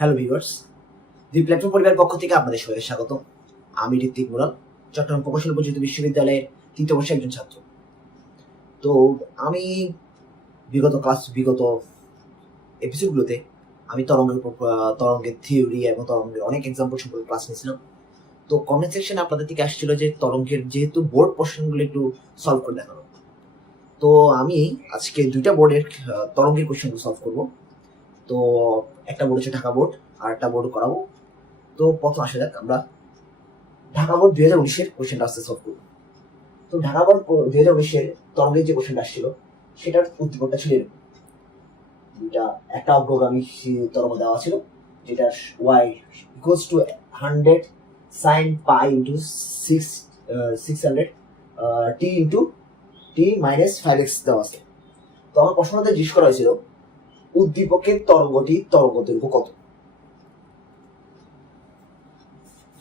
Hello viewers, দি platform পরিবারের পক্ষ থেকে আপনাদের সবাইকে স্বাগত। আমি ঋত্বিক মুরাল, চট্টগ্রাম প্রকৌশল প্রযুক্তি বিশ্ববিদ্যালয়ের তৃতীয় বর্ষের একজন ছাত্র। তো আমি বিগত এপিসোডগুলোতে আমি তরঙ্গের থিওরি এবং তরঙ্গের অনেক এক্সাম্পল সম্পর্কে ক্লাস নিয়েছিলাম। তো কমেন্ট সেকশনে আপনাদের থেকে আসছিল যে তরঙ্গের যেহেতু বোর্ড পোর্শনগুলো একটু সলভ করে দেখানো। তো আমি আজকে দুইটা বোর্ডের তরঙ্গের কোশ্চেনগুলো সলভ করব। তো একটা বোর্ড হচ্ছে ঢাকা বোর্ড আর একটা বোর্ড করাবো। তো প্রথম আসা যাক, আমরা ঢাকা বোর্ড 2019-এর কোশ্চেনটা আসতে সলভ করবো। তো ঢাকা বোর্ড 2019-এর তরঙ্গের যে কোশ্চেনটা আসছিল সেটার উদ্দীপকটা ছিল দুইটা, একটা অগ্রগামী তরঙ্গ দেওয়া ছিল যেটা y equals to 100 sin pi into 600 t into t minus 5x দেওয়া আছে। তো আমার প্রশ্নটা জিজ্ঞেস করা হয়েছিল উদ্দীপকের তরঙ্গ দৈর্ঘ্য কত।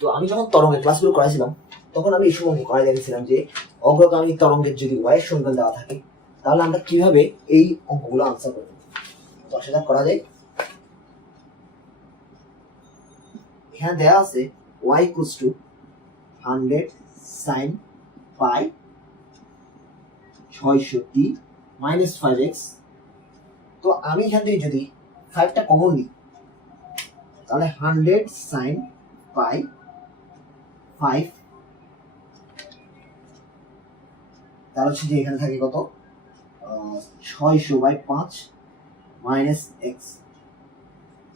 তো আমি যখন তরঙ্গের ক্লাসগুলো করাইছিলাম তখন আমি এই সময় করাই দেখেছিলাম যে অগ্রগামী তরঙ্গের যদি ওয়াই সমীকরণ দেওয়া থাকে তাহলে আমরা কিভাবে এই অঙ্কগুলো আনসার করব। তো সেটা করা যায়। এখানে দেওয়া আছে y equals to 100 sin pi 600t minus 5x। তো আমি এখান থেকে যদি 5টা কমন নিই তাহলে 100 sin pi 5, তার হচ্ছে যে এখানে থাকে কত 600/5 মাইনাস x।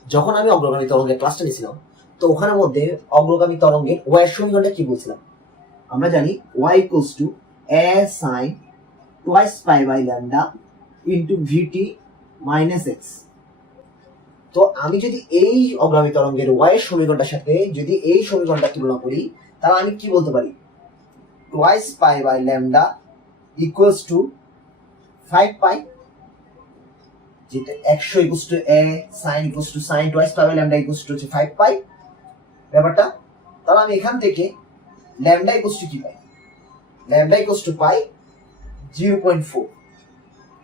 যখন আমি অগ্রগামী তরঙ্গের ক্লাসটা নিয়েছিলাম তো ওখানের মধ্যে অগ্রগামী তরঙ্গের y এর সমীকরণটা কি বলছিলাম, আমরা জানি y equals to a sin twice pi by lambda into vt minus x। তো আমি যদি এই অগ্রগামী তরঙ্গের y এর সমীকরণটার সাথে যদি এই সমীকরণটা তুলনা করি তাহলে আমি কি বলতে পারি, twice pi by lambda equals to 5 pi, যেটা 100 equals to a sin equals to sin twice pi by lambda equals to 5 pi ব্যাপারটা। তাহলে আমি এখান থেকে lambda equals to কি পাই, lambda equals to pi 0.4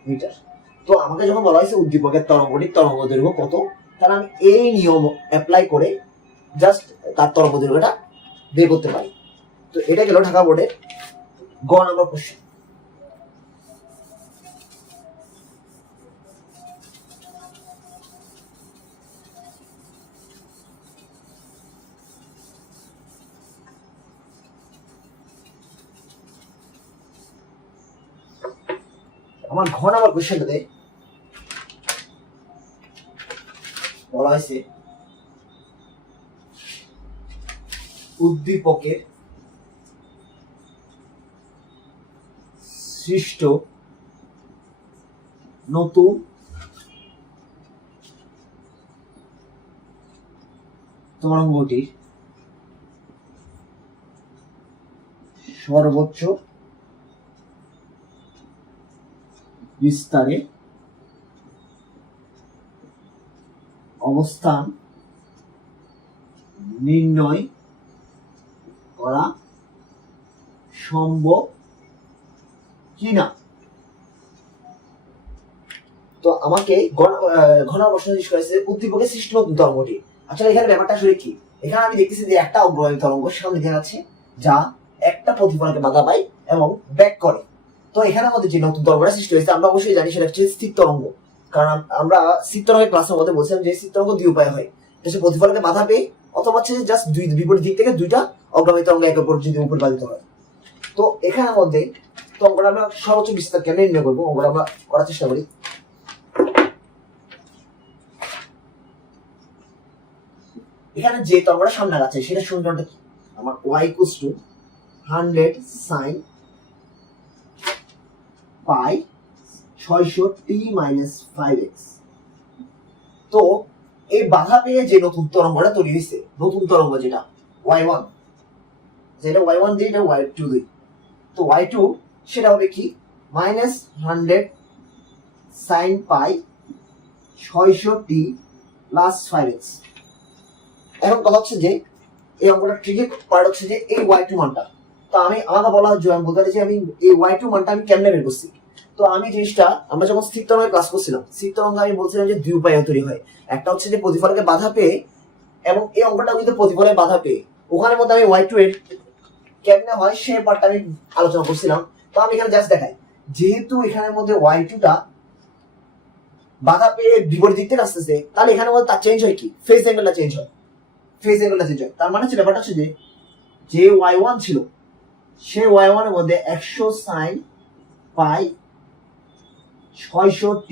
metre. তো আমাকে যখন বলা হয়েছে উদ্দীপকের তরঙ্গ দৈর্ঘ্য কত, তাহলে আমি এই নিয়ম অ্যাপ্লাই করে জাস্ট তার তরঙ্গ দৈর্ঘ্যটা বের করতে পারি। তো এটা গেল ঢাকা বোর্ডের গ নাম্বার কোশ্চেন। আমার ঘ নাম্বার কোশ্চেনটাতে বলা হয়েছে উদ্দীপকের সৃষ্ট নতুন তরঙ্গটির সর্বোচ্চ বিস্তারে অবস্থান নির্ণয় করা সম্ভব কিনা। তো আমাকে ঘন প্রশ্ন জিজ্ঞেস করেছে উদ্দীপকের সৃষ্ট নতুন তরঙ্গটি। আসলে এখানে ব্যাপারটা আসলে কি, এখানে আমি দেখতেছি যে একটা অগ্রগামী তরঙ্গ সামনে দেখা যাচ্ছে যা একটা প্রতিফলনকে বাধা পায় এবং ব্যাক করে। তো এখানের মধ্যে যে নতুন তরঙ্গটা সৃষ্টি হয়েছে আমরা অবশ্যই জানি সেটা হচ্ছে স্থির তরঙ্গ, কারণ আমরা স্থির তরঙ্গের ক্লাসের মধ্যে বলছিলাম যে স্থির তরঙ্গ দুই উপায় হয়, সে প্রতিফলনকে বাধা পেয়ে অথবা হচ্ছে জাস্ট দুই বিপরীত দিক থেকে দুইটা অগ্রগামী তরঙ্গ একের উপর যদি উপর বাধিত হয়। তো এখানের মধ্যে তরঙ্গটা আমরা সর্বোচ্চ বিস্তার কেন নির্ণয় করবো অঙ্কটা আমরা করার চেষ্টা করি। এখানে যে তরঙ্গটা সামনে আছে সেটা সমীকরণটা কি, আমার y equals to 100 sin pi 600t minus 5x। তো এই বাধা পেয়ে যে নতুন তরঙ্গটা তৈরি হয়েছে, নতুন তরঙ্গ যেটা y1, যেটা y1 দিয়ে এটা y2 দিয়ে, তো y2 সেটা হবে কি minus 100 sin pi 600t plus 5x। এখন কথা হচ্ছে যে এই অঙ্কটা ট্রিকি পার্ট হচ্ছে যে এই y2 মানটা, তো আমি আমাকে বলা হচ্ছে আমি বলতে পারি যে আমি এই y2 মানটা আমি কেমনে বের করছি। তো আমি জিনিসটা আমরা যখন স্থির তরঙ্গে ক্লাস করছিলাম, স্থির তরঙ্গে আমি বলছিলাম যে দুই উপায়ে তৈরি হয়। একটা হচ্ছে যে প্রতিফলকে বাধা পেয়ে, এবং এই অঙ্কটা কিন্তু প্রতিফলনের বাধা পেয়ে, ওখানের মধ্যে আমি y2 এর কেমনে হয় সে পার্টটা আমি আলোচনা করছিলাম। তো আমি এখানে জাস্ট দেখাই, যেহেতু এখানের মধ্যে y2 টা বাধা পেয়ে বিপরীত দিক থেকে আসতেছে, তাহলে এখানের মধ্যে তার চেঞ্জ হয় কি, ফেজ অ্যাঙ্গেলটা চেঞ্জ হয়, ফেজ অ্যাঙ্গেলটা চেঞ্জ হয়। তার মানে হচ্ছে ব্যাপারটা হচ্ছে যে y1 ছিল সে y1 এর মধ্যে 100 sin পাই 600 t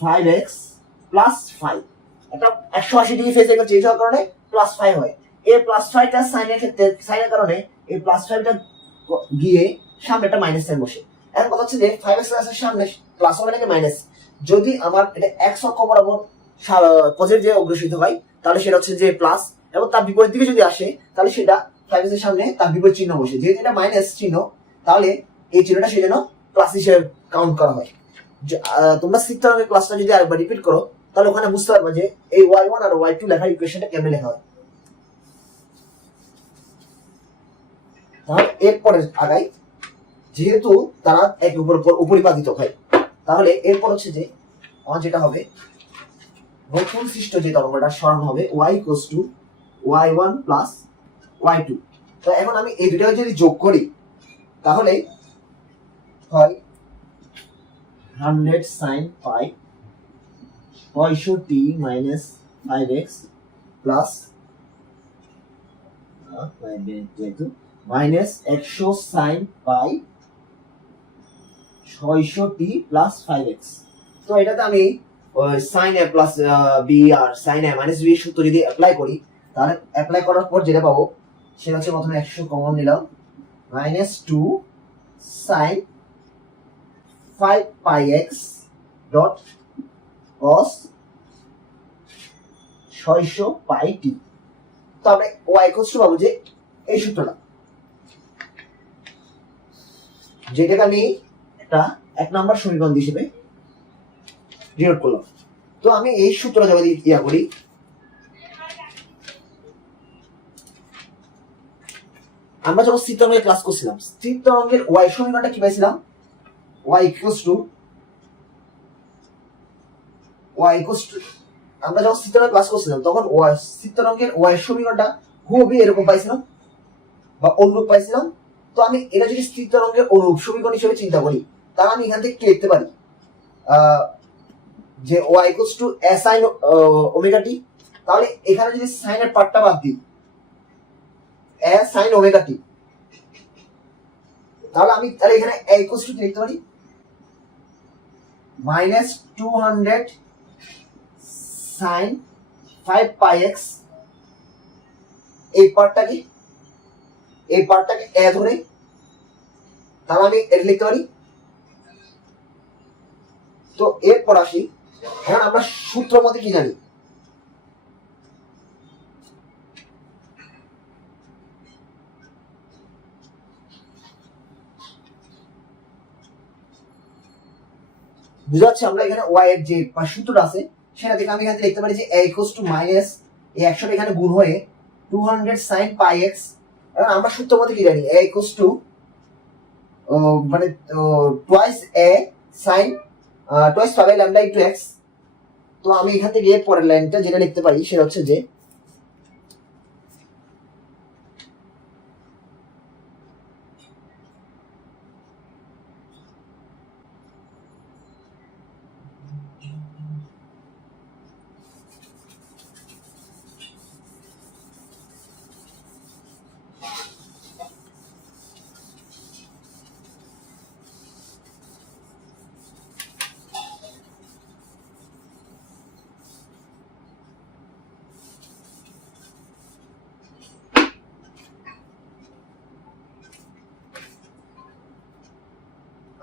(5x) প্লাস 5, একটা 180 ডিগ্রি ফেজ অ্যাঙ্গেল চেঞ্জ হওয়ার কারণে প্লাস 5 হয়। এই প্লাস 5টা সাইনের ক্ষেত্রে, সাইনের কারণে এই প্লাস 5টা গিয়ে সামনে একটা মাইনাস সাইন বসে। এখন কথা হচ্ছে যে 5x এর সামনে প্লাস হবে নাকি মাইনাস। যদি আমার এটা x অক্ষ বরাবর পজিটিভ যে অগ্রসরিত হয় তাহলে সেটা হচ্ছে যে প্লাস, এবং তার বিপরীত দিকে যদি আসে তাহলে সেটা 5x এর সামনে তার বিপরীত চিহ্ন বসে। যেহেতু এটা মাইনাস চিহ্ন, তাহলে এই চিহ্নটা সেজন্য প্লাস হিসেবে কাউন্ট করা হয়। তোমরা স্থির তরঙ্গের ক্লাসটা যদি আরেকবার রিপিট করো তাহলে ওখানে বুঝতে পারবে যে এই y1 আর y2 লেখার ইকুয়েশনটা কেমনে লেখা হয়। তাহলে এরপরে আগাই, যেহেতু তারা একে অপরের উপরিপাতিত হয়, তাহলে এরপর হচ্ছে যে আমার যেটা হবে, নতুন সৃষ্ট যে তরঙ্গটা সরানো হবে y = y1 প্লাস y2। তো এখন আমি এই দুটাকে যদি যোগ করি তাহলে হয় 100 sin pi 600 t minus 5x plus minus 100 sin pi 600 t plus 5x। তো এটাতে আমি sin a প্লাস b আর sin a মাইনাস b সূত্র যদি অ্যাপ্লাই করি, তাহলে অ্যাপ্লাই করার পর যেটা পাবো সেটা হচ্ছে প্রথমে 100 কমন নিলাম, minus 2 sin 5 pi x dot cos 600 pi t। তো আমরা y = পাবো যে এই সূত্রটা, যেটাকে আমি একটা 1 নম্বর সমীকরণ হিসেবে ডিনোট করলাম। তো আমি এই সূত্রটা যদি ইয়া করি, আমরা যখন স্থির তরঙ্গের ক্লাস করছিলাম, স্থির তরঙ্গের y সমীকরণটা কি পাইছিলাম, y আমরা যখন স্থির তরঙ্গের ক্লাস করছিলাম তখন স্থির তরঙ্গের y সমীকরণটা খুবই এরকম পাইছিলাম বা অনুরূপ পাইছিলাম। তো আমি এটা যদি স্থির তরঙ্গের অনুরূপ সমীকরণ হিসেবে চিন্তা করি, তাহলে আমি এখান থেকে কি লিখতে পারি, যে y = a sin omega t। তাহলে এখানে যদি সাইনের পার্টটা বাদ দিই, a sin ওমেগা t, তাহলে আমি এখানে a = কি লিখতে পারি, মাইনাস 200 sin 5 pi x। এই পার্টটাকে a ধরে, তাহলে আমি এটা লিখতে পারি। তো এরপর আসি, এখন আমরা সূত্র মতে কি জানি, বুঝা যাচ্ছে আমরা এখানে y এর যে সূত্রটা আছে সেটা থেকে আমি এখানে লিখতে পারি যে a = মাইনাস এই 100 এখানে গুণ হয়ে 200 sin pi x। এখন আমরা সূত্র মতে কি জানি, a = মানে টুয়াইস a sin টুয়াইস পাবে ল্যামডা ইনটু x। তো আমি এখান থেকে এর পরের লাইনটা যেটা লিখতে পারি সেটা হচ্ছে যে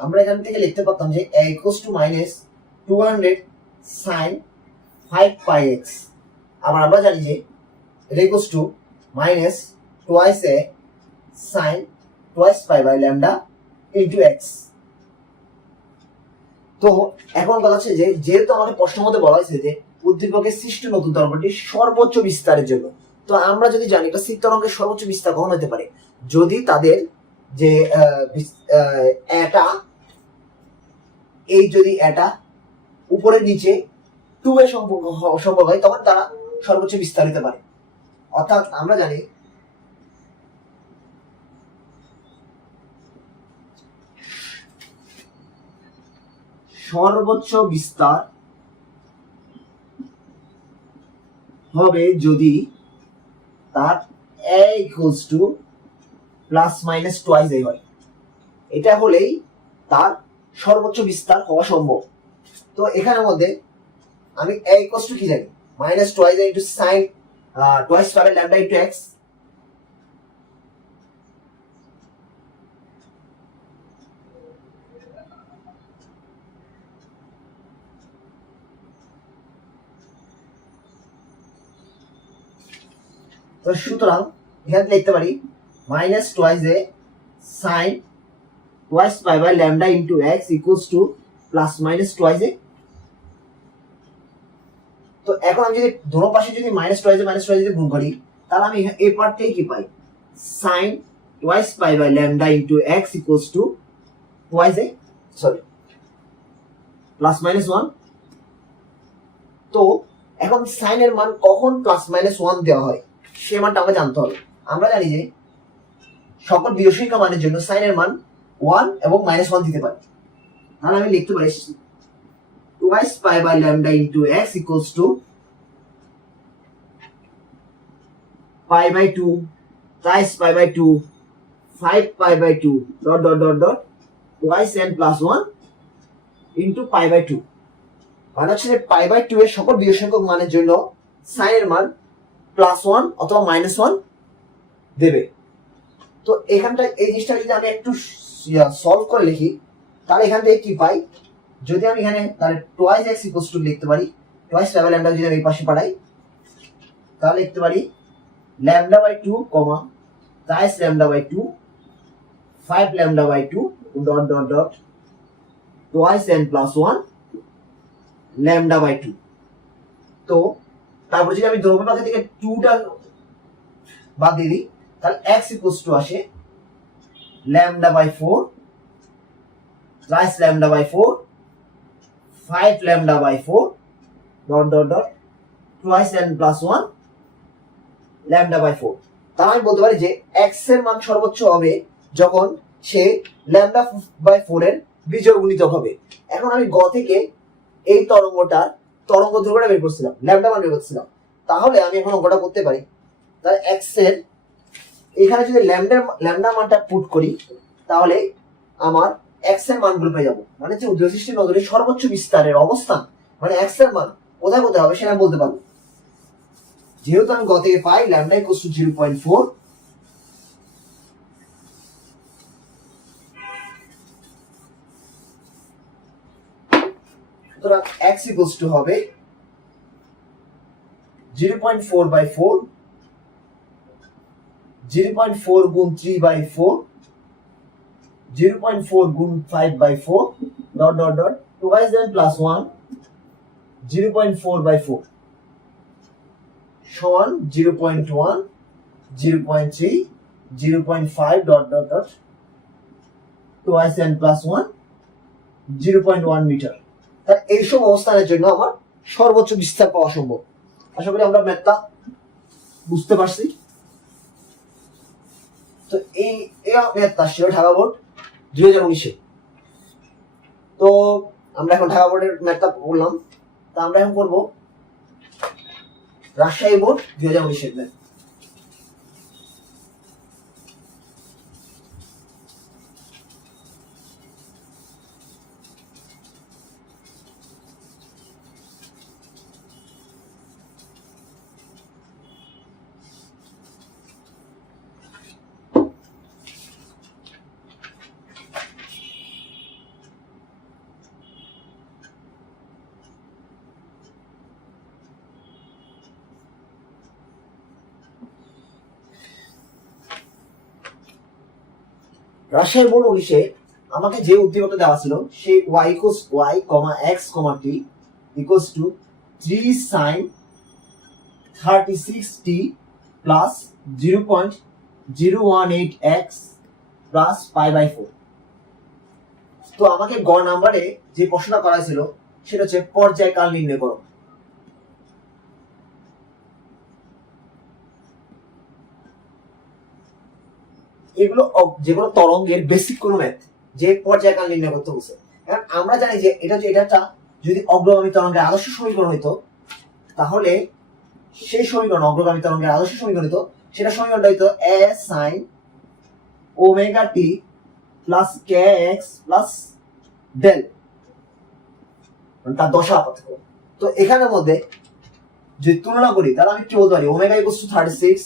আমরা এখান থেকে লিখতে পারতাম যে a = minus 200 sin 5 pi x। আবার আমরা জানি যে এটা = minus twice a sin twice pi by lambda into x। তো এখন কথা হচ্ছে যে যেহেতু আমাদের প্রশ্নের মধ্যে বলা হয়েছে যে উদ্দীপকের সৃষ্ট নতুন তরঙ্গটি সর্বোচ্চ বিস্তারের জন্য, তো আমরা যদি জানি এটা স্থির তরঙ্গের সর্বোচ্চ বিস্তার কখন হতে পারে, যদি তাদের যে এটা এই যদি এটা উপরের নিচে 2 এর সম্পর্ক হয় তখন তারা সর্বোচ্চ বিস্তার হতে পারে। অর্থাৎ আমরা জানি সর্বোচ্চ বিস্তার হবে যদি তার a equals to plus minus twice a হয়। এটা হলেই তার সর্বোচ্চ বিস্তার হওয়া সম্ভব। তো এখানের মধ্যে আমি a equals to কি জানি, minus twice a into sine twice পাবে ল্যামডা ইন্টু এক্স। তো সুতরাং এখানে লিখতে পারি minus twice a sine twice pi by lambda into x equals to plus minus twice a. তো এখন আমি যদি দোনো পাশে যদি মাইনাস টুয়াইস এ গুণ করি তাহলে আমি এই পার্টটাই কি পাই, sine twice pi by lambda into x equals to twice a sorry plus minus 1। তো এখন সাইনের মান কখন প্লাস মাইনাস 1 দেওয়া হয় সে মানটা আমাকে জানতে হবে। আমরা জানি যে সকল বিজোড় মানের জন্য সাইনের মান 1 এবং -1 দিতে পারি। তাহলে আমি লিখতে পারি twice pi by lambda into x equals to pi by 2 twice pi by 2 5 pi by 2 dot dot dot dot twice n plus 1 into pi by 2। মানে হচ্ছে পাই বাই 2 এর সকল বিজোড় মানের জন্য সাইনের মান +1 অথবা -1 দেবে। তো এখানটা এই জিনিসটা যদি আমি একটু সলভ করে লিখি তাহলে এখান থেকে কি পাই, যদি আমি এখানে তাহলে টুয়াইস x ইকুয়ালস টু লিখতে পারি টুয়াইস লেভেল ল্যামডা যদি আমি এই পাশে পাঠাই তাহলে লিখতে পারি lambda by 2 comma twice lambda by 2 5 lambda by 2 dot dot dot twice n plus 1 lambda by 2। তো তারপর যদি আমি দ্রব্য পাখি থেকে 2টা বাদ দিয়ে দিই তাহলে x ইকুয়ালস টু আসে lambda by 4 twice lambda by 4 5 lambda by 4 dot dot dot twice n plus 1 lambda by 4। তাহলে আমি বলতে পারি যে x এর মান সর্বোচ্চ হবে যখন সে ল্যামডা বাই 4 এর বিজোড় গুণিতক হবে। এখন আমি গ থেকে এই তরঙ্গটার তরঙ্গ দৈর্ঘ্যটা বের করছিলাম, ল্যামডা মান বের করছিলাম, তাহলে আমি এখন অঙ্কটা করতে পারি। তাহলে x এর এখানে যদি ল্যামডা মানটা পুট করি তাহলে আমার x এর মানগুলো পেয়ে যাবো। মানে যে উদয় সৃষ্টি নগরীর সর্বোচ্চ বিস্তারের অবস্থান মানে x এর মান কোথায় কোথায় হবে সেটা আমি বলতে পারবো। যেহেতু আমি গ থেকে পাই ল্যামডা ইকুয়ালস টু 0.4, সুতরাং x ইকুয়ালস টু হবে 0.4 বাই 4 0.4 গুণ 3 বাই 4 0.4 গুণ 5 by 4 dot dot dot twice n plus 1 0.4 by 4 সমান 0.1 0.3 0.5 dot dot dot twice n plus 1 0.1 metre. তাহলে এইসব অবস্থানের জন্য আমার সর্বোচ্চ বিস্তার পাওয়া সম্ভব। আশা করি আমরা ম্যাথটা বুঝতে পারছি। তো এই ম্যাথটা ছিল ঢাকা বোর্ড 2019-এ। তো আমরা এখন ঢাকা বোর্ডের ম্যাথটা বললাম, তা আমরা এখন করবো রাজশাহী বোর্ড 2019-এর ম্যাথ। রাজশাহী বোর্ড 19-এ আমাকে যে উদ্দীপকটা দেওয়া ছিল সেই y equals y, x, t equals to 3 sin 36t plus 018x plus π/4। তো আমাকে গ নাম্বারে যে প্রশ্নটা করা ছিল সেটা হচ্ছে পর্যায়কাল নির্ণয় করো। এগুলো যেগুলো তরঙ্গের বেসিক কোনো ম্যাথ, যে পর্যায়কাল নির্ণয় করতে বলছে। কারণ আমরা জানি যে এটা একটা যদি অগ্রগামী তরঙ্গের আদর্শ সমীকরণ হইতো, তাহলে সেই সমীকরণ অগ্রগামী তরঙ্গের আদর্শ সমীকরণ হইতো, সেটা সমীকরণটা হইতো a sin omega t plus kx plus del, তার দশা পার্থক্য। তো এখানের মধ্যে যদি তুলনা করি তাহলে আমি কি বলতে পারি ওমেগা ইকুয়ালস টু 36।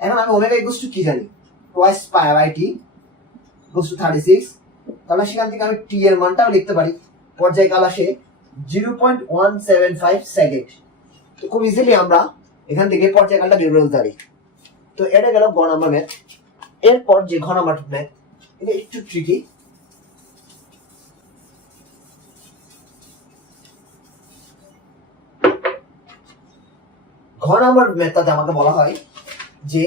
এখন আমি ওমেগা ইকুয়ালস টু কি জানি, টুয়াইস π/t ইকুয়ালস টু 36। তাহলে সেখান থেকে আমি t এর মানটাও লিখতে পারি, পর্যায়কাল আসে 0.175 সেকেন্ড। তো খুব ইজিলি আমরা এখান থেকে পর্যায়কালটা বের করে ফেলতে পারি। তো এটা গেল গ নাম্বার ম্যাথ। এরপর যে ঘ নাম্বার ম্যাথ, এটা একটু ট্রিকি। ঘ নাম্বার ম্যাথটাতে আমাকে বলা হয় যে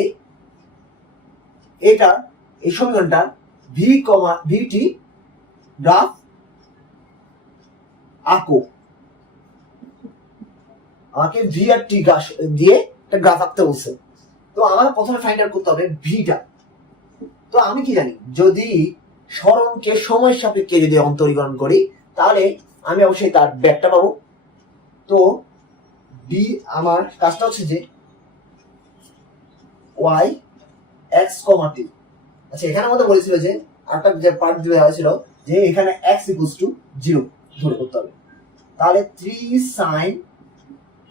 এটা এই সমীকরণটা ভিটি গ্রাফ আঁকো। আমাকে ভি আর টি দিয়ে একটা গ্রাফ আঁকতে বলছে। তো আমার প্রথমে ফাইন্ড আউট করতে হবে ভিটা। তো আমি কি জানি, যদি সরণকে সময় সাপেক্ষে যদি অন্তরীকরণ করি তাহলে আমি অবশ্যই তার ব্যাকটা পাবো। তো বি আমার কাজটা হচ্ছে যে ওয়াই এক্স কমা টি। আচ্ছা, এখানে আমাদের বলেছিল যে একটা যে পার্ট দেওয়া হয়েছিল যে এখানে এক্স ইকুয়ালস টু 0 ধরে করতে হবে। তাহলে 3 sin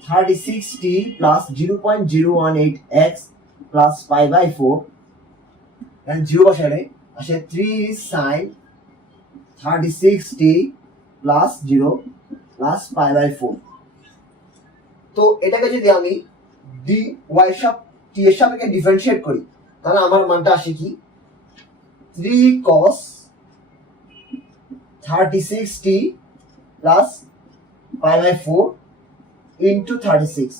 36t plus 0.018x plus π/4, এখানে 0 বসালে আসে 3 sin 36t প্লাস 0 প্লাস π/4। তো এটাকে যদি আমি ডি ওয়াই টি এর সাপেক্ষে ডিফারেন্সিয়েট করি তাহলে আমার মানটা আসে কি 3 cos 36t প্লাস π/4 ইন্টু 36।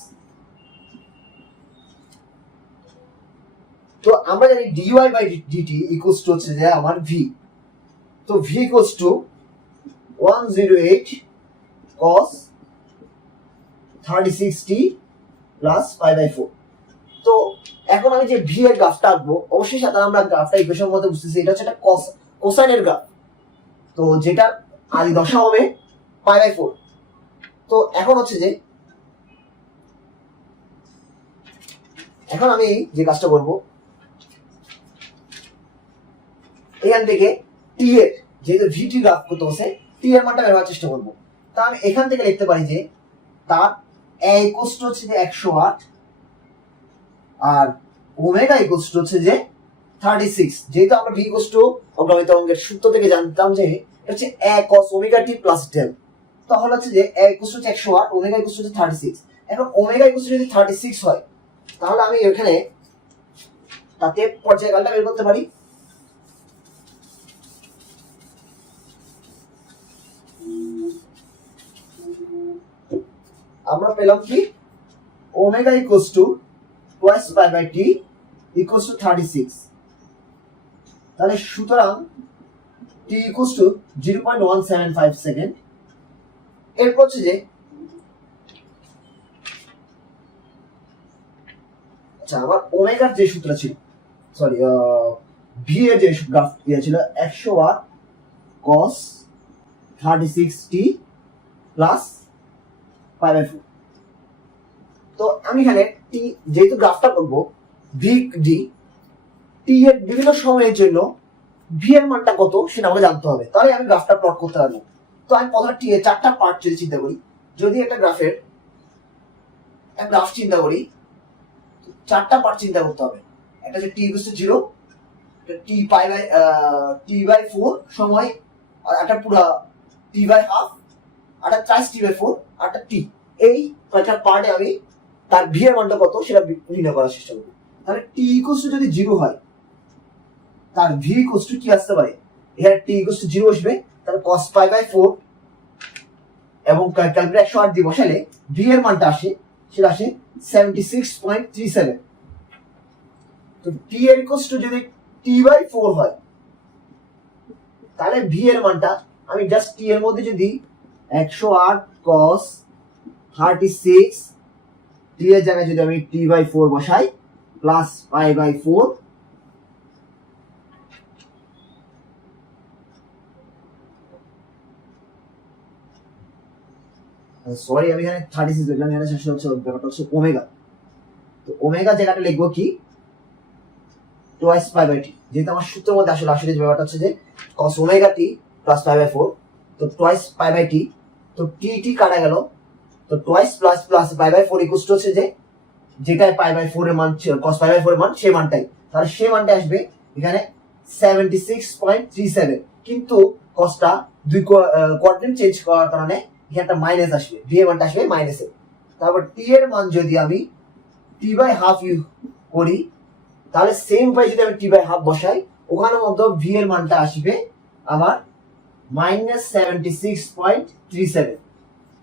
তো আমরা জানি dy by dt equals to হচ্ছে যে আমার v। তো v equals to 108 cos 36t plus π/4। তো এখন আমি যে ভি এর গ্রাফটা আঁকবো, অবশ্যই সাথে আমরা গ্রাফটা ইকুয়েশন মধ্যে বুঝতেছি এটা হচ্ছে একটা কোসাইনের গ্রাফ। তো যেটা আদি দশা হবে π/4। তো এখন হচ্ছে যে এখন আমি যে কাজটা করব, এখান থেকে টি এর যেহেতু ভিটি গ্রাফ করতে বসে টি এর মানটা বের করার চেষ্টা করব। তা আমি এখান থেকে লিখতে পারি যে তার এ ইকুয়ালস টু হচ্ছে যে 108 আর ওমেগা ইকুয়ালস টু হচ্ছে যে 36। যেহেতু আমরা ভি ইকুয়ালস টু অগ্রগামী তরঙ্গের সূত্র থেকে জানতাম যে এটা হচ্ছে a cos omega t plus del, তাহলে হচ্ছে যে a equals to 108 omega equals to 36। এখন ওমেগা ইকুয়ালস টু যদি 36 হয় তাহলে আমি এখানে তাতে পর্যায়কালটা বের করতে পারি। আমরা পেলাম কি omega equals to twice π/t equals to 36। তাহলে সুতরাং t ইকুয়ালস টু 0.175 সেকেন্ড। এরপর হচ্ছে যে আচ্ছা আমার ওমেগার যে সূত্র ছিল, সরি ভি এর যে গ্রাফ ছিল 108 cos 36t প্লাস π/4। তো আমি এখানে টি যেহেতু গ্রাফটা করবো ভি ডি টি এর বিভিন্ন সময়ের জন্য ভি এর মানটা কত সেটা আমাকে জানতে হবে, তাহলে আমি গ্রাফটা প্লট করতে পারবো। তো আমি প্রথমে টি এর চারটা পার্ট যদি চিন্তা করি, যদি একটা গ্রাফের একটা গ্রাফ চিন্তা করি চারটা পার্ট চিন্তা করতে হবে। একটা হচ্ছে টি ইকুয়ালস টু 0, টি/4 সময়, আর একটা পুরো টি/2, আর একটা চাইস টি/4, আর একটা টি। এই কয়েকটা পার্টে আমি তার ভি এর মানটা কত সেটা নির্ণয় করার চেষ্টা করব। তাহলে টি ইকুয়ালস টু যদি 0 হয় তার ভি ইকুয়ালস টু কি আসতে পারে, এখানে টি ইকুয়ালস টু 0 আসবে, তাহলে cos π/4 এবং ক্যালকুলেটর 108 দিয়ে বসালে ভি এর মানটা আসে, সেটা আসে 76.37। তো টি এর ইকুয়ালস টু যদি t/4 হয় তাহলে ভি এর মানটা আমি জাস্ট টি এর মধ্যে যদি 108 cos 36 টি এর জায়গায় যদি আমি t/4 বসাই প্লাস π/4 সরি আমি এখানে 36 লিখলাম, এখানে শেষ হচ্ছে ব্যাপারটা হচ্ছে ওমেগা। তো ওমেগা জায়গাটা লিখবো কি টোয়াইস π/t, যেহেতু আমার সূত্রের মধ্যে আসলে আসলে ব্যাপারটা হচ্ছে যে cos ওমেগা t প্লাস π/4, তো টোয়াইস π/t, তো টি কাটা গেল, তো twice plus plus π/4 equal to হচ্ছে যে যেটাই π/4 এর মান cos π/4 এর মান সেই মানটাই, তাহলে সেই মানটা আসবে এখানে 76.37, কিন্তু cosটা দুই কোয়াড্রেন্ট চেঞ্জ করার কারণে এখানে একটা মাইনাস আসবে, ভি এর মানটা আসবে মাইনাসে। তারপর টি এর মান যদি আমি t/2 ইউ করি তাহলে সেম উপায় যদি আমি t/2 বসাই ওখানের মধ্যে ভি এর মানটা আসবে আমার -76.37।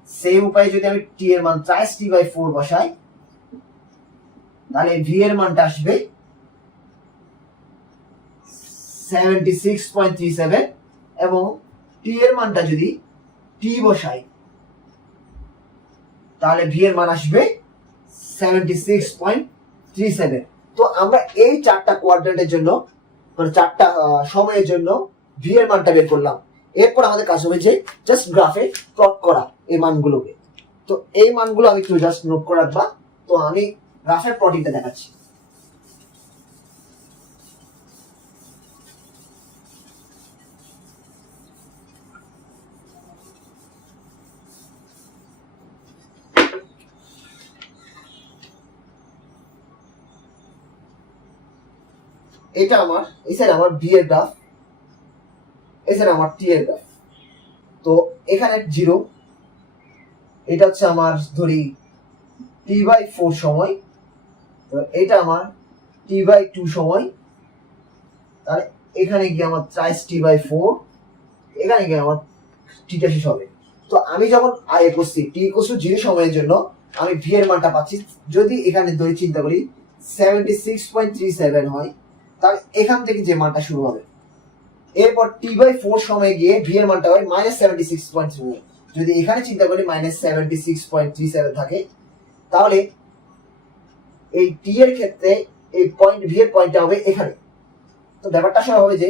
সেম উপায় যদি আমি টি এর মান ট্রাইস t/4 বসাই তাহলে ভি এর মানটা আসবে 76.37, এবং টি এর মানটা যদি টি বসাই তাহলে ভি এর মান আসবে 76.37। তো আমরা এই চারটা কোয়াড্রেন্টের জন্য মানে চারটা সময়ের জন্য ভি এর মানটা বের করলাম। এরপর আমাদের কাজ হবে যে জাস্ট গ্রাফে প্লট করা এই মানগুলোকে। তো এই মানগুলো আমি একটু জাস্ট নোট করে রাখবা। তো আমি গ্রাফের প্লটিংটা দেখাচ্ছি। এটা আমার এই সাইড আমার ভি এর গ্রাফ, এই সাইড আমার টি এর গ্রাফ। তো এখানে 0, এটা হচ্ছে আমার ধরি t/4 সময়, তো এটা আমার t/2 সময়, তাহলে এখানে গিয়ে আমার ট্রাইস t/4, এখানে গিয়ে আমার টিটা শেষ হবে। তো আমি যখন আই করছি t = 0 সময়ের জন্য আমি ভি এর মানটা পাচ্ছি, যদি এখানে ধরে চিন্তা করি 76.37 হয় তাহলে এখান থেকে যে মানটা শুরু হবে, এরপর t/4 সময়ে গিয়ে ভি এর মানটা হয় -76.3। যদি এখানে চিন্তা করি -76.37 থাকে তাহলে এই টি এর ক্ষেত্রে এই পয়েন্ট ভি এর পয়েন্টটা হবে এখানে। তো ব্যাপারটা আসলে হবে যে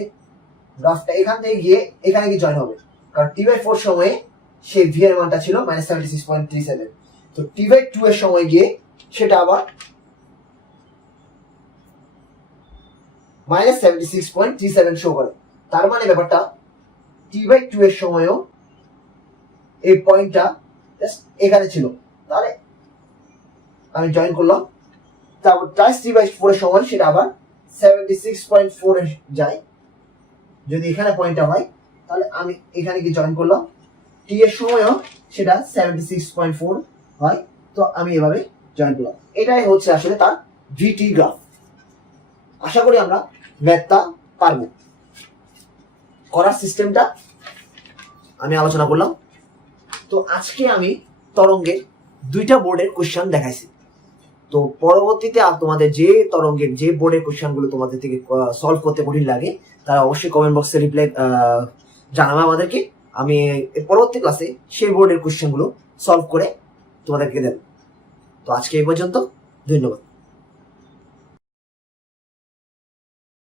গ্রাফটা এখান থেকে গিয়ে এখানে গিয়ে জয়েন হবে, কারণ t/4 সময়ে সেই ভি এর মানটা ছিল -76.37। তো t/2 এর সময় গিয়ে সেটা আবার -76.37 শো করে। তার মানে ব্যাপারটা t/2 এর সময়ও এই পয়েন্টটা এখানে ছিল, তাহলে আমি জয়েন করলাম। তারপর ট্রাইস t/4 এর সময় সেটা আবার 76.4 এ যায়, যদি এখানে পয়েন্টটা হয় তাহলে আমি এখানে গিয়ে জয়েন করলাম। টি এর সময়ও সেটা 76.4 হয়, তো আমি এভাবে জয়েন করলাম। এটাই হচ্ছে আসলে তার ভিটি গ্রাফ। আশা করি আমরা ম্যাথটা পারবো। করার সিস্টেমটা আমি আলোচনা করলাম। তো আজকে আমি তরঙ্গের দুইটা বোর্ডের কোশ্চেন দেখাইছি। তো পরবর্তীতে তোমাদের যে তরঙ্গের যে বোর্ডের কোশ্চেনগুলো তোমাদের থেকে সলভ করতে কঠিন লাগে তারা অবশ্যই কমেন্ট বক্সে রিপ্লাই জানাবে আমাদেরকে। আমি পরবর্তী ক্লাসে সেই বোর্ডের কোশ্চেনগুলো সলভ করে তোমাদেরকে দেব। তো আজকে এই পর্যন্ত, ধন্যবাদ।